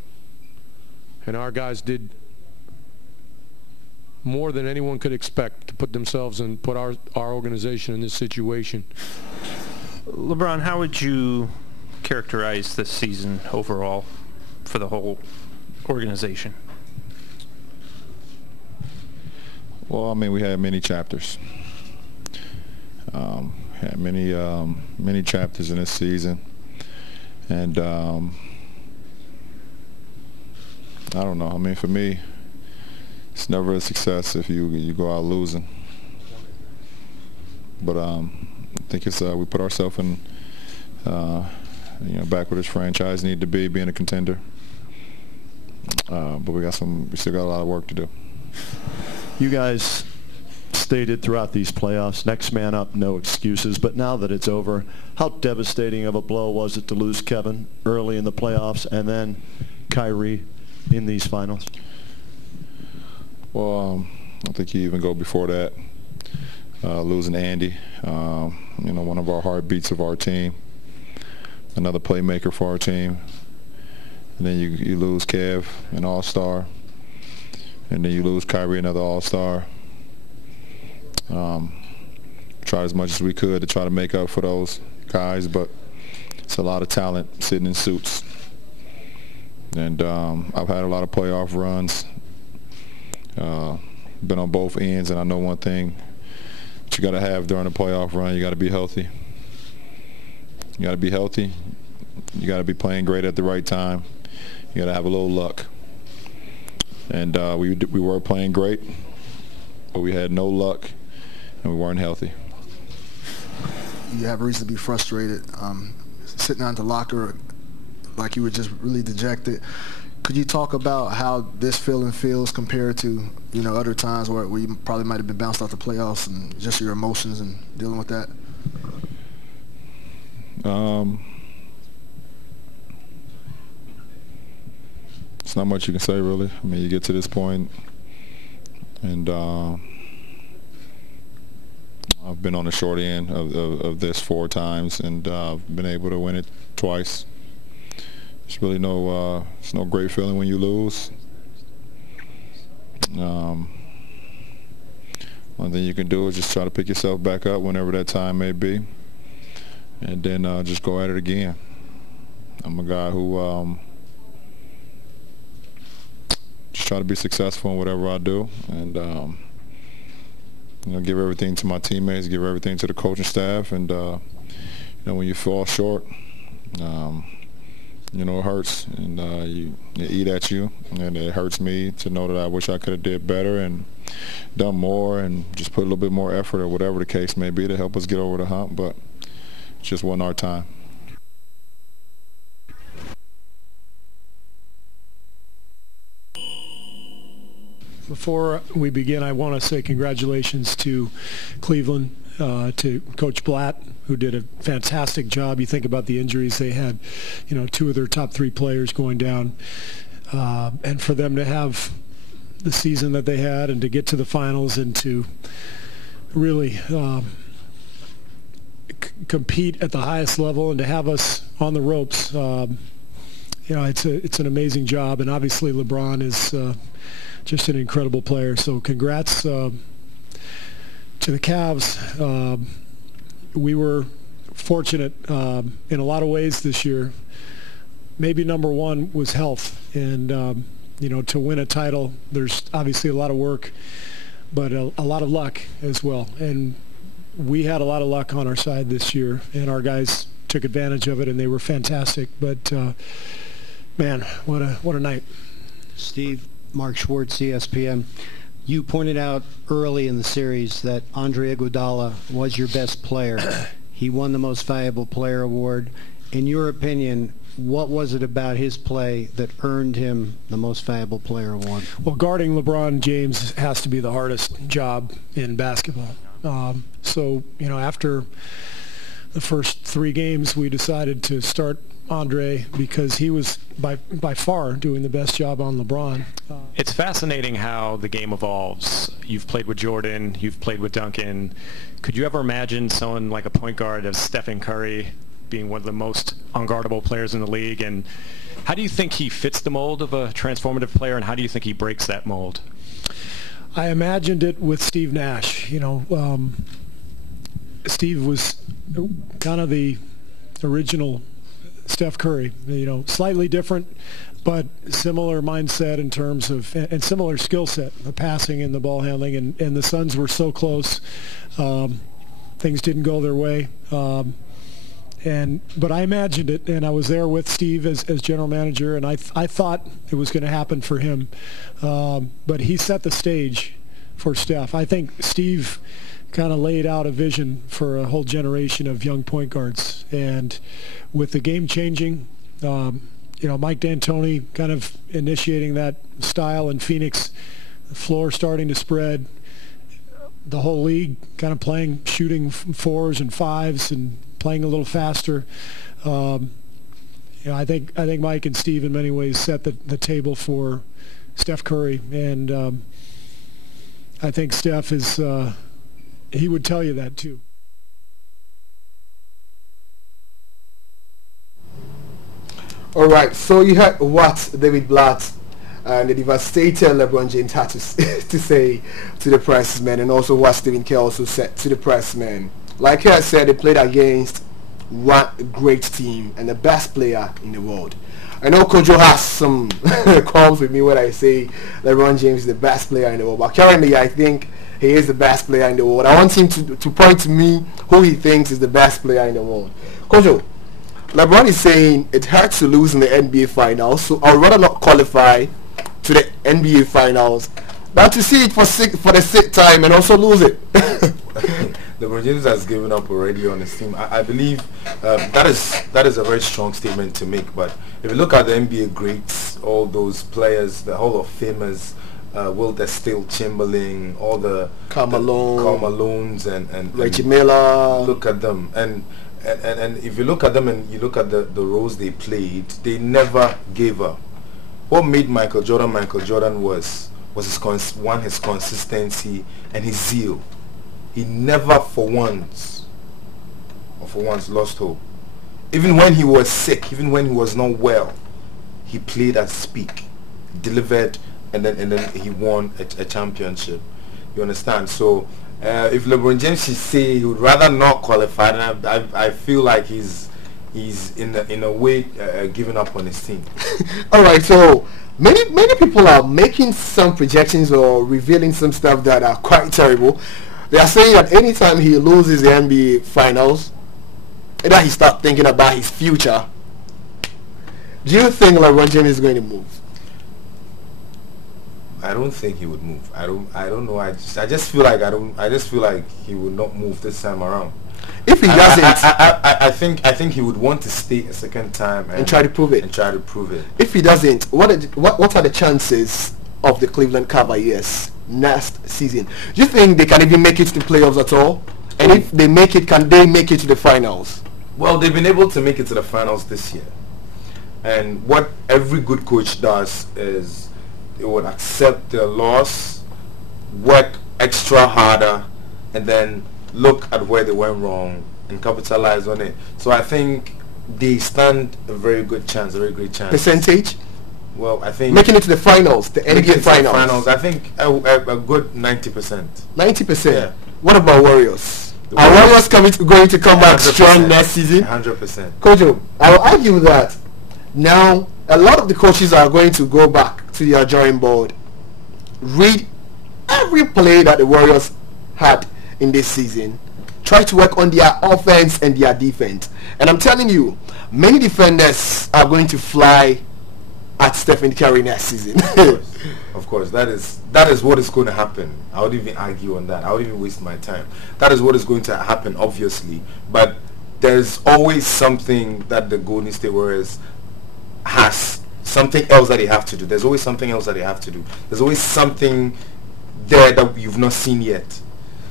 And our guys did more than anyone could expect to put themselves and put our organization in this situation. LeBron, how would you characterize this season overall for the whole organization? Well, I mean, we had many chapters. Had many chapters in this season, and I don't know. I mean, for me, it's never a success if you go out losing. But I think it's we put ourselves in back where this franchise need to be, being a contender. But we still got a lot of work to do. You guys stated throughout these playoffs, next man up, no excuses. But now that it's over, how devastating of a blow was it to lose Kevin early in the playoffs and then Kyrie in these finals? Well, I think you even go before that. Losing Andy, one of our heartbeats of our team, another playmaker for our team. And then you lose Kev, an all-star. And then you lose Kyrie, another all-star. Tried as much as we could to try to make up for those guys, but it's a lot of talent sitting in suits. And I've had a lot of playoff runs, been on both ends, and I know one thing that you got to have during a playoff run: you got to be healthy. You got to be healthy. You got to be playing great at the right time. You got to have a little luck. And we were playing great, but we had no luck, and we weren't healthy. You have reason to be frustrated. Sitting down in the locker like you were just really dejected. Could you talk about how this feeling feels compared to other times where you probably might have been bounced out the playoffs, and just your emotions and dealing with that? It's not much you can say, really. I mean, you get to this point, and I've been on the short end of this 4 times, and I've been able to win it twice. It's really it's no great feeling when you lose. One thing you can do is just try to pick yourself back up whenever that time may be, and then just go at it again. I'm a guy who just try to be successful in whatever I do, and give everything to my teammates, give everything to the coaching staff, and when you fall short, it hurts, and you eat at you, and it hurts me to know that I wish I could have did better and done more and just put a little bit more effort, or whatever the case may be, to help us get over the hump, but it just wasn't our time. Before we begin, I want to say congratulations to Cleveland, to Coach Blatt, who did a fantastic job. You think about the injuries they had, 2 of their top 3 players going down. And for them to have the season that they had and to get to the finals and to really compete at the highest level and to have us on the ropes, it's an amazing job. And obviously LeBron is just an incredible player. So congrats to the Cavs. We were fortunate in a lot of ways this year. Maybe number one was health, and to win a title, there's obviously a lot of work, but a lot of luck as well. And we had a lot of luck on our side this year, and our guys took advantage of it, and they were fantastic. But man, what a night. Steve, Mark Schwartz, ESPN. You pointed out early in the series that Andre Iguodala was your best player. He won the Most Valuable Player award. In your opinion, what was it about his play that earned him the Most Valuable Player award? Well, guarding LeBron James has to be the hardest job in basketball. After the first 3 games, we decided to start Andre because he was by far doing the best job on LeBron. It's fascinating how the game evolves. You've played with Jordan, you've played with Duncan. Could you ever imagine someone like a point guard as Stephen Curry being one of the most unguardable players in the league? And how do you think he fits the mold of a transformative player, and how do you think he breaks that mold? I imagined it with Steve Nash. Steve was kind of the original Steph Curry, slightly different, but similar mindset in terms of, and similar skill set, the passing and the ball handling, and the Suns were so close. Things didn't go their way. But I imagined it, and I was there with Steve as general manager, and I thought it was going to happen for him. But he set the stage for Steph. I think Steve kind of laid out a vision for a whole generation of young point guards. And with the game changing, Mike D'Antoni kind of initiating that style in Phoenix, the floor starting to spread, the whole league kind of shooting 4s and 5s and playing a little faster. I think Mike and Steve in many ways set the table for Steph Curry, and I think Steph is he would tell you that too. All right, so you heard what David Blatt and the devastator LeBron James had to say to the pressman, and also what Stephen Kerr also said to the pressman. Like I said, they played against one great team and the best player in the world. I know Kojo has some qualms with me when I say LeBron James is the best player in the world, but currently I think he is the best player in the world. I want him to point to me who he thinks is the best player in the world. Kojo, LeBron is saying it hurts to lose in the NBA Finals, so I'd rather not qualify to the NBA Finals than to see it for the 6th time and also lose it. LeBron James has given up already on his team. I believe that is a very strong statement to make. But if you look at the NBA greats, all those players, the Hall of Famers, Wilder Still Chamberlain, all the Karl Malones and Reggie Miller. Look at them, and if you look at them and you look at the roles they played, they never gave up. What made Michael Jordan was his consistency and his zeal. He never for once lost hope. Even when he was sick, even when he was not well, he played as peak, delivered, and then he won a championship. You understand? So if LeBron James should say he would rather not qualify, then I feel like he's in a way giving up on his team. All right, so many people are making some projections or revealing some stuff that are quite terrible. They are saying that anytime he loses the NBA Finals, that he starts thinking about his future. Do you think LeBron James is going to move? I don't think he would move. I don't know. I just feel like he would not move this time around. If he doesn't, I think he would want to stay a second time and try to prove it. If he doesn't, what are the chances of the Cleveland Cavaliers next season? Do you think they can even make it to the playoffs at all? And if they make it, can they make it to the finals? Well, they've been able to make it to the finals this year. And what every good coach does is they would accept the loss, work extra harder, and then look at where they went wrong and capitalize on it. So I think they stand a very good chance, a very great chance. Percentage? Well, I think making it to the finals, the NBA finals. I think a good 90%. 90%. Yeah. What about Warriors? Are Warriors going to come back strong next season? 100%. Coach, I will argue that now a lot of the coaches are going to go back to their drawing board, read every play that the Warriors had in this season, try to work on their offense and their defense. And I'm telling you, many defenders are going to fly at Stephen Curry next season. Of course, that is what is going to happen. I would even argue on that. I would even waste my time. That is what is going to happen, obviously. But there's always something that the Golden State Warriors has, something else that they have to do. There's always something else that they have to do. There's always something there that you've not seen yet.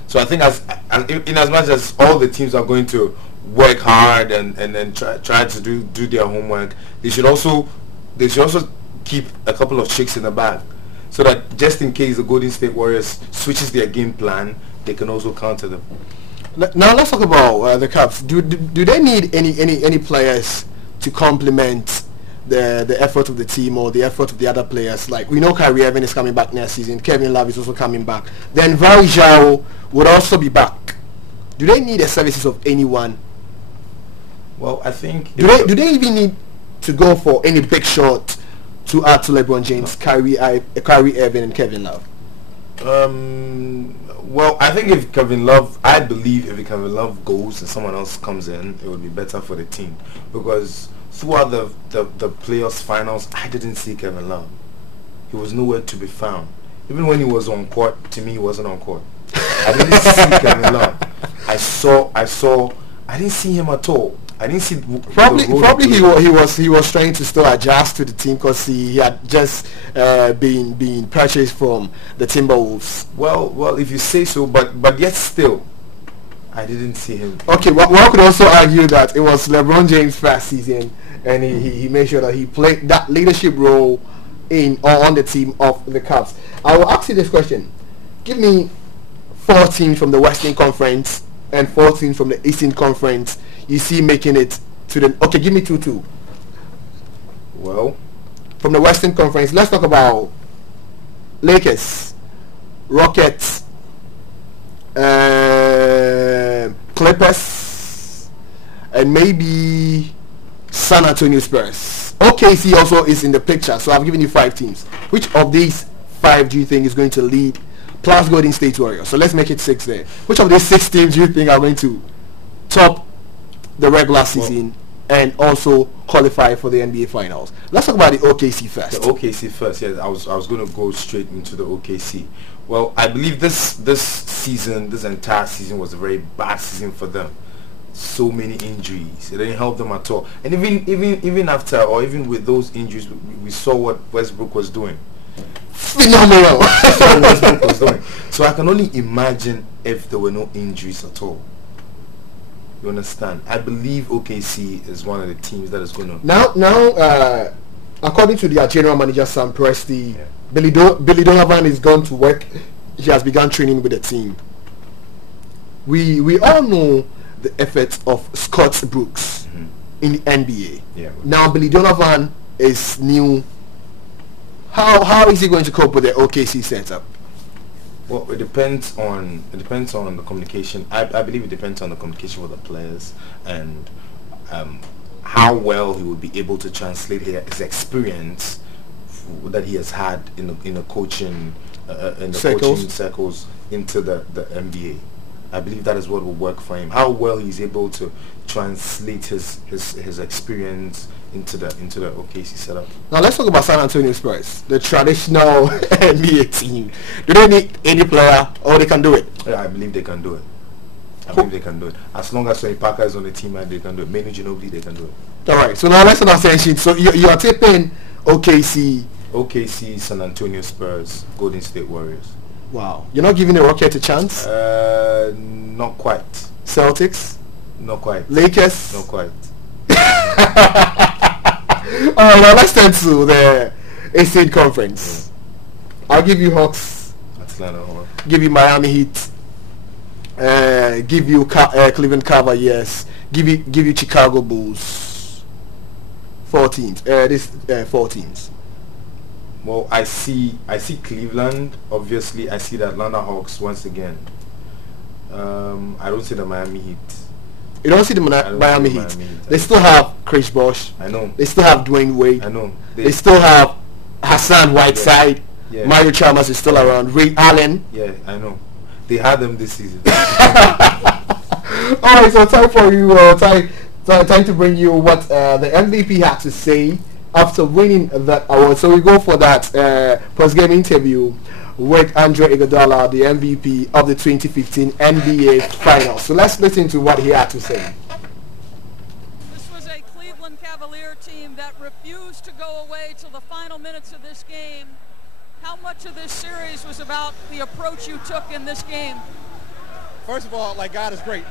So I think in as much as all the teams are going to work hard and then try to do their homework, they should also keep a couple of tricks in the bag, so that just in case the Golden State Warriors switches their game plan, they can also counter them. Now let's talk about the Cavs. Do they need any players to complement the effort of the team or the effort of the other players? Like, we know Kyrie Irving is coming back next season. Kevin Love is also coming back. Then Varejao would also be back. Do they need the services of anyone? Well, I think do they even need to go for any big shot to add to LeBron James, Kyrie Irving, and Kevin Love? Well, I think I believe if Kevin Love goes and someone else comes in, it would be better for the team, because throughout the playoffs finals, I didn't see Kevin Love. He was nowhere to be found. Even when he was on court, to me, he wasn't on court. I didn't see Kevin Love. I didn't see him at all. I didn't see. Probably he was trying to still adjust to the team, because he had just been purchased from the Timberwolves. Well, if you say so, but yet still, I didn't see him. Okay, one could also argue that it was LeBron James' first season, and he made sure that he played that leadership role on the team of the Cavs. I will ask you this question: give me 4 teams from the Western Conference and 4 teams from the Eastern Conference you see making it to the... Okay, give me 2. Well, from the Western Conference, let's talk about Lakers, Rockets, Clippers, and maybe San Antonio Spurs. OKC also is in the picture, so I've given you 5 teams. Which of these 5 do you think is going to lead, plus Golden State Warriors? So let's make it 6 there. Which of these 6 teams do you think are going to top the regular season and also qualify for the NBA Finals? Let's talk about the OKC first. The OKC first, yeah. I was going to go straight into the OKC. Well, I believe this entire season was a very bad season for them. So many injuries. It didn't help them at all. And even after, or even with those injuries, we saw what Westbrook was doing. Phenomenal. Westbrook was doing. So I can only imagine if there were no injuries at all. You understand? I believe OKC is one of the teams that is going to... Now, according to their general manager, Sam Presti, yeah, Billy Donovan is gone to work. He has begun training with the team. We all know the efforts of Scott Brooks in the NBA. Yeah. Now, Billy Donovan is new. How is he going to cope with the OKC setup? Well, it depends on the communication. I believe it depends on the communication with the players and how well he will be able to translate his experience that he has had in the coaching coaching circles into the NBA. I believe that is what will work for him. How well he's able to translate his experience into the OKC setup. Now let's talk about San Antonio Spurs, the traditional NBA team. Do they need any player, or they can do it? Yeah, I believe they can do it. I believe they can do it. As long as Tony Parker is on the team, they can do it. Manu Ginobili, they can do it. All right. So now let's not say so you are tipping OKC, San Antonio Spurs, Golden State Warriors. Wow. You're not giving the Rockets a chance? Not quite. Celtics? Not quite. Lakers? Not quite. Now let's turn to the Eastern Conference. I'll give you Hawks. Atlanta Hawks. Give you Miami Heat. Give you Cleveland Cavaliers. Give you Chicago Bulls. 4 teams. 4 teams. Well, I see Cleveland. Obviously, I see the Atlanta Hawks once again. I don't see the Miami Heat. You don't see the Miami Heat. They still have Chris Bosh. I know. They still have Dwayne Wade. I know. They still have Hassan Whiteside. Yeah. Mario Chalmers is still around. Ray Allen. Yeah, I know. They had them this season. Alright, so time for you. Time to bring you what the MVP had to say after winning that award. So we go for that post-game interview with Andre Iguodala, the MVP of the 2015 NBA Finals. So let's listen to what he had to say. This was a Cleveland Cavalier team that refused to go away till the final minutes of this game. How much of this series was about the approach you took in this game? First of all, God is great.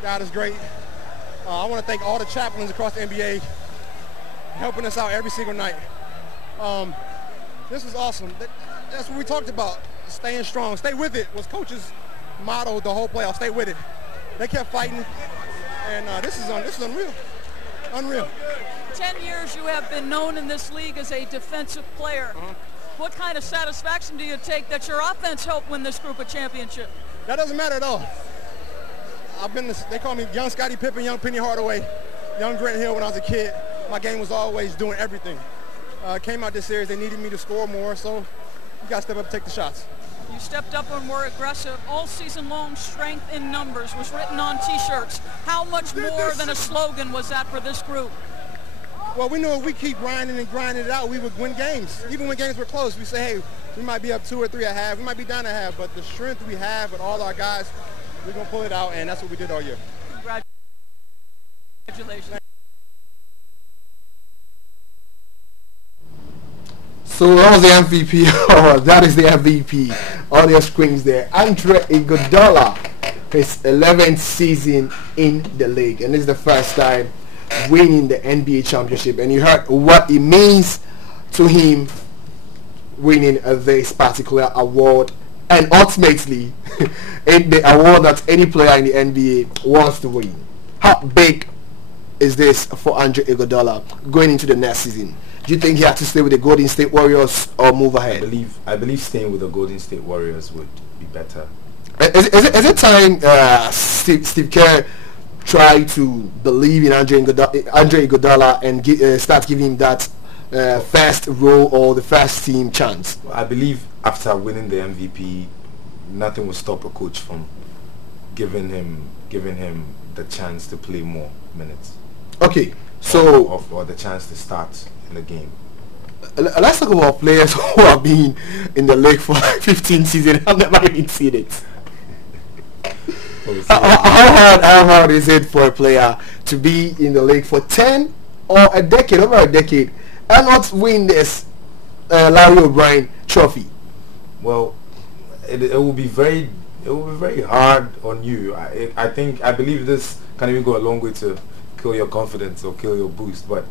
God is great. I want to thank all the chaplains across the NBA helping us out every single night. This was awesome. That's what we talked about, staying strong. Stay with it was coach's motto the whole playoff. Stay with it. They kept fighting, and this is unreal. Unreal. 10 years you have been known in this league as a defensive player. What kind of satisfaction do you take that your offense helped win this group a championship? That doesn't matter at all. They call me Young Scottie Pippen, Young Penny Hardaway, Young Grant Hill when I was a kid. My game was always doing everything. Came out this series, they needed me to score more, so you got to step up and take the shots. You stepped up and were aggressive. All season long, strength in numbers was written on T-shirts. How much more than a slogan was that for this group? Well, we knew if we keep grinding and grinding it out, we would win games. Even when games were close, we say, hey, we might be up 2 or 3 at half. We might be down at half, but the strength we have with all our guys, we're going to pull it out, and that's what we did all year. Congratulations. So that was the MVP. That is the MVP on your screens there. Andre Iguodala, his 11th season in the league, and this is the first time winning the NBA championship. And you heard what it means to him winning this particular award, and ultimately the award that any player in the NBA wants to win. How big is this for Andre Iguodala going into the next season? Do you think he had to stay with the Golden State Warriors or move ahead? I believe staying with the Golden State Warriors would be better. Is it time Steve Kerr try to believe in Andre Iguodala and start giving him that first role or the first team chance? I believe after winning the MVP, nothing will stop a coach from giving him the chance to play more minutes. Okay, so or the chance to start in the game. Let's talk about players who have been in the league for 15 seasons. I've never even seen it. How hard is it for a player to be in the league for 10 or a decade, over a decade, and not win this Larry O'Brien trophy? Well, it will be very hard on you. I believe this can even go a long way to kill your confidence or kill your boost, but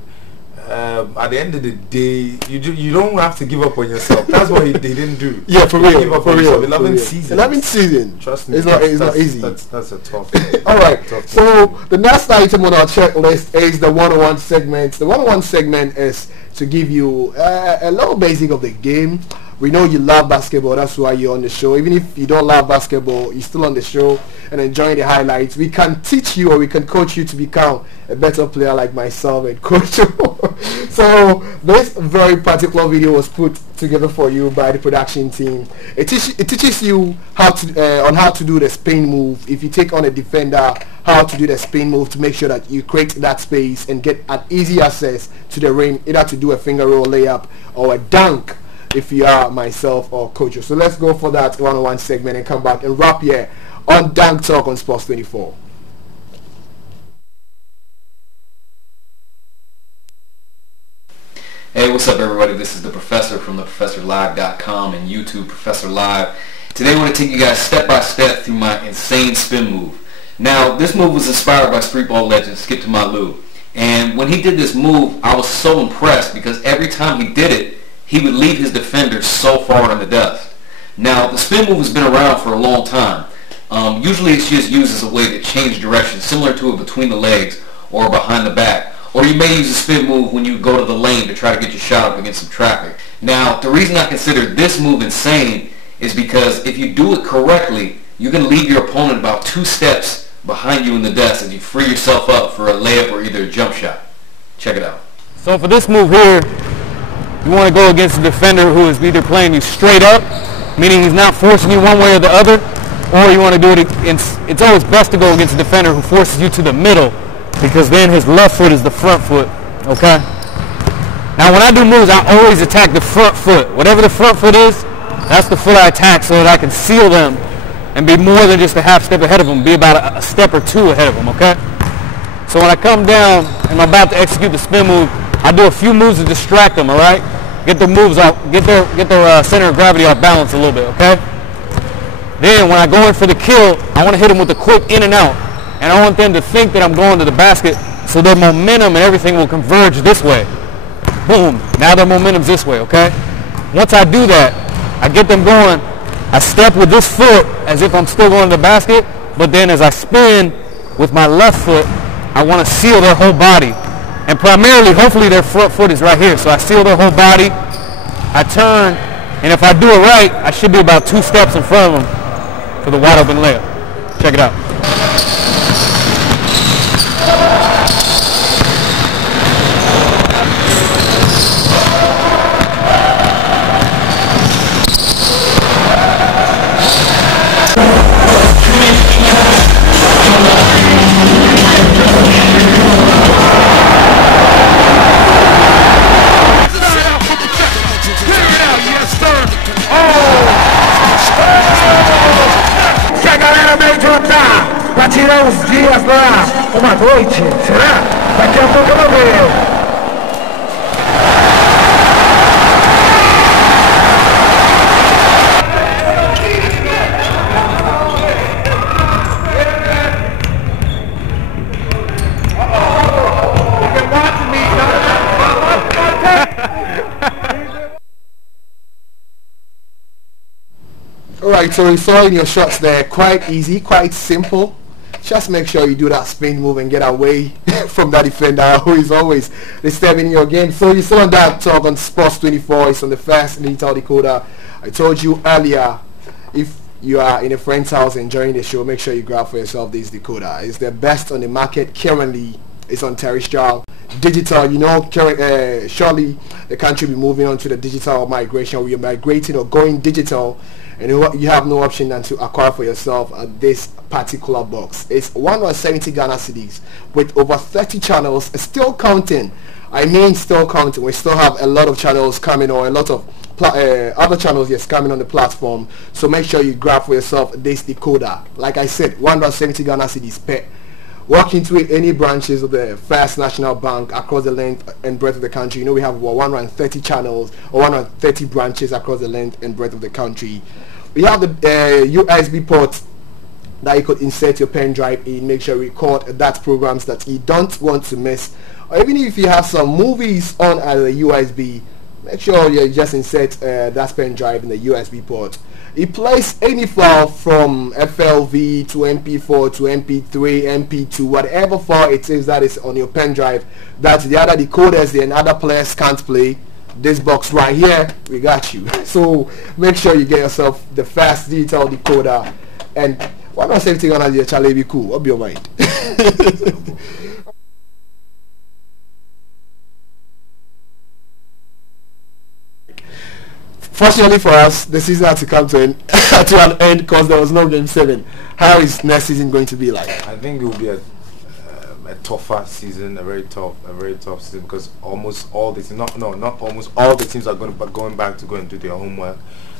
at the end of the day, you don't have to give up on yourself. That's what they didn't do. Yeah, for real. Give up on yourself. 11 season. Trust me, it's not easy. That's a tough. All right. So the next item on our checklist is the one-on-one segment. The one-on-one segment is to give you a little basic of the game. We know you love basketball, that's why you're on the show. Even if you don't love basketball, you're still on the show and enjoying the highlights. We can teach you, or we can coach you to become a better player like myself and Coach. So this very particular video was put together for you by the production team. It teaches you how to do the spin move. If you take on a defender, how to do the spin move to make sure that you create that space and get an easy access to the rim, either to do a finger roll layup or a dunk, if you are myself or Coach. So let's go for that one-on-one segment and come back and wrap here on Dunk Talk on Sports 24. Hey, what's up everybody? This is the Professor from theprofessorlive.com and YouTube Professor Live. Today I want to take you guys step by step through my insane spin move. Now, this move was inspired by streetball legend Skip to My Lou. And when he did this move, I was so impressed because every time he did it, he would leave his defender so far in the dust. Now, the spin move has been around for a long time. Usually it's just used as a way to change direction, similar to a between the legs or behind the back. Or you may use a spin move when you go to the lane to try to get your shot up against some traffic. Now, the reason I consider this move insane is because if you do it correctly, you can leave your opponent about 2 steps behind you in the dust as you free yourself up for a layup or either a jump shot. Check it out. So for this move here, you want to go against a defender who is either playing you straight up, meaning he's not forcing you one way or the other, or you want to do it, it's always best to go against a defender who forces you to the middle, because then his left foot is the front foot, okay? Now when I do moves, I always attack the front foot. Whatever the front foot is, that's the foot I attack so that I can seal them and be more than just a half step ahead of them, be about a step or 2 ahead of them, okay? So when I come down and I'm about to execute the spin move, I do a few moves to distract them, all right? Get their moves off, get their center of gravity off balance a little bit, okay? Then when I go in for the kill, I want to hit them with a quick in and out. And I want them to think that I'm going to the basket so their momentum and everything will converge this way. Boom. Now their momentum's this way, okay? Once I do that, I get them going. I step with this foot as if I'm still going to the basket, but then as I spin with my left foot, I want to seal their whole body. And primarily, hopefully their front foot is right here. So I seal their whole body, I turn, and if I do it right, I should be about 2 steps in front of them for the wide open layup. Check it out. Pra tirar uns dias lá, uma noite, será? Daqui a pouco eu vou ver. Alright, so you saw in your shots there, quite easy, quite simple. Just make sure you do that spin move and get away from that defender who is always disturbing your game. So you saw that talk on Sports 24. It's on the Fast Digital Decoder. I told you earlier, if you are in a friend's house enjoying the show, make sure you grab for yourself this decoder. It's the best on the market currently. It's on terrestrial, digital. You know, surely the country will be moving on to the digital migration. We are migrating or going digital, and you have no option than to acquire for yourself this particular box. It's 170 Ghana cedis with over 30 channels, still counting. I mean, still counting. We still have a lot of channels coming, or a lot of other channels, yes, coming on the platform. So make sure you grab for yourself this decoder. Like I said, 170 Ghana cedis per. Walk into any branches of the First National Bank across the length and breadth of the country. You know, we have 130 channels or 130 branches across the length and breadth of the country. We have the USB port that you could insert your pen drive in. Make sure you record that programs that you don't want to miss. Or even if you have some movies on a USB, make sure you just insert that pen drive in the USB port. It plays any file from FLV to MP4 to MP3, MP2, whatever file it is that is on your pen drive that the other decoders and other players can't play. This box right here, we got you. So make sure you get yourself the Fast Digital Decoder. And why not safety on as your Charlie be cool? What's your mind? Fortunately for us, the season had to come to an end because there was no Game 7. How is next season going to be like? I think it will be a tougher season, a very tough season, because almost all the teams, not almost all the teams are going back to go and do their homework,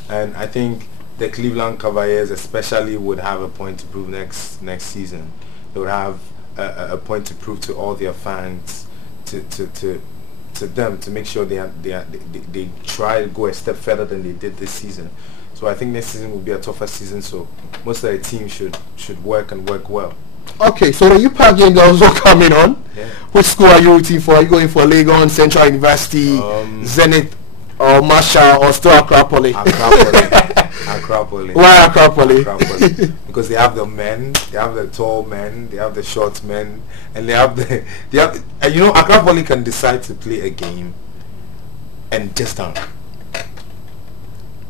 and I think the Cleveland Cavaliers especially would have a point to prove next season. They would have a point to prove to all their fans, to them, to make sure they try to go a step further than they did this season. So I think next season will be a tougher season. So most of the team should work and work well. Okay, so the UPAC game is also coming on. Yeah. Which school are you rooting for? Are you going for Legon, Central University, Zenith, or Marshall, or still Acropolis? Acropolis. Why Acropolis? Because they have the men, they have the tall men, they have the short men, and they have you know, Acropolis can decide to play a game and just dunk.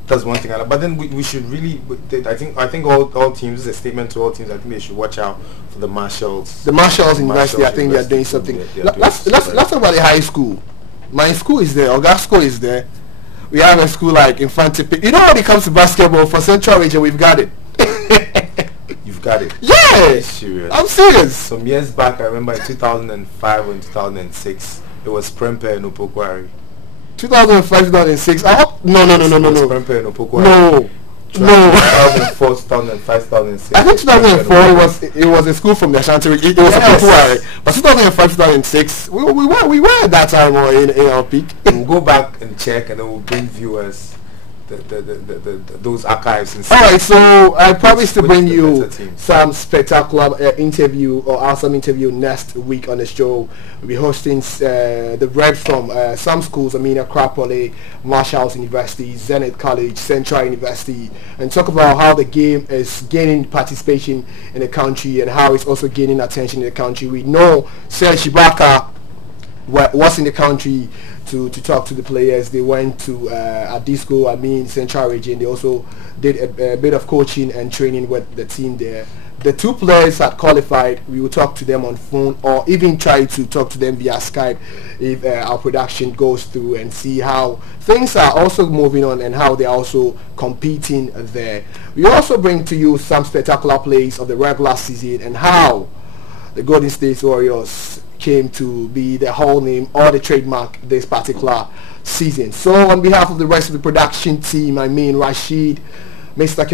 That's one thing. But then we should really. I think all teams. This is a statement to all teams. I think they should watch out for the Marshalls. The Marshalls University. I think they are doing something. Let's talk about the high school. My school is there. Oga school is there. We have a school like Infante. You know, when it comes to basketball for Central Region, we've got it. You've got it. Yeah. Serious. I'm serious. Some years back, I remember in 2005 or 2006, it was Prempe and Opokwari. 2005, 2006. I hope no. No. 2004, 2005, 2006. I think 2004 it was a school from the Ashanti region. It was a Pokuari. But 2005, 2006, we were at that time or in our peak. We'll go back and check, and then we'll bring viewers those archives. And all right, so I promise to bring you some spectacular interview or awesome interview next week on the show. We'll be hosting the reps from some schools, Acropolis, Marshall University, Zenith College, Central University, and talk about how the game is gaining participation in the country and how it's also gaining attention in the country. We know Serge Ibaka was in the country to talk to the players. They went to Adisco, Central Region. They also did a bit of coaching and training with the team there. The two players had qualified. We will talk to them on phone or even try to talk to them via Skype if our production goes through, and see how things are also moving on and how they're also competing there. We also bring to you some spectacular plays of the regular season and how the Golden State Warriors came to be the whole name or the trademark this particular season. So on behalf of the rest of the production team, Rashid, Mr.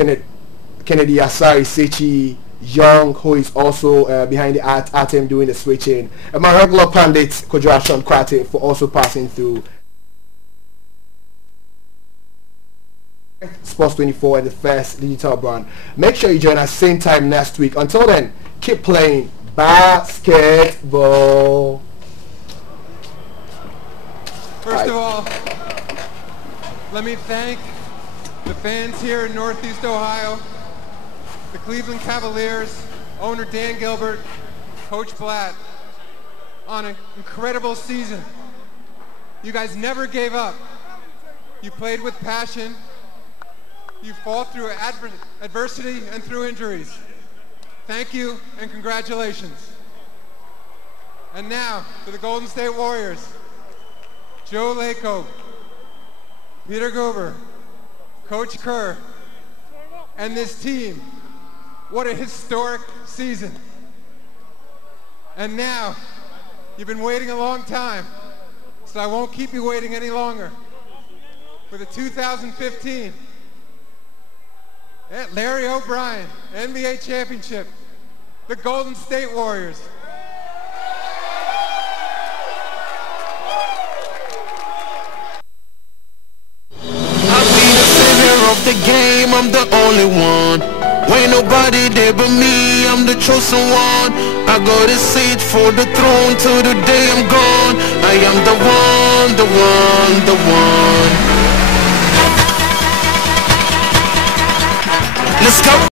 Kennedy Asari Sechi, Young, who is also behind the Atem doing the switching, and my regular pundit, Kojo Kwate, for also passing through. Sports 24 and the first digital brand. Make sure you join us same time next week. Until then, keep playing basketball. First of all, let me thank the fans here in Northeast Ohio, the Cleveland Cavaliers, owner Dan Gilbert, Coach Blatt, on an incredible season. You guys never gave up. You played with passion. You fought through adversity and through injuries. Thank you and congratulations. And now to the Golden State Warriors. Joe Lacob, Peter Guber, Coach Kerr, and this team. What a historic season. And now, you've been waiting a long time, so I won't keep you waiting any longer. For the 2015 Larry O'Brien NBA Championship, the Golden State Warriors. I'll be the center of the game, I'm the only one. Ain't nobody there but me, I'm the chosen one. I got a seat for the throne till the day I'm gone. I am the one, the one, the one. Let's go.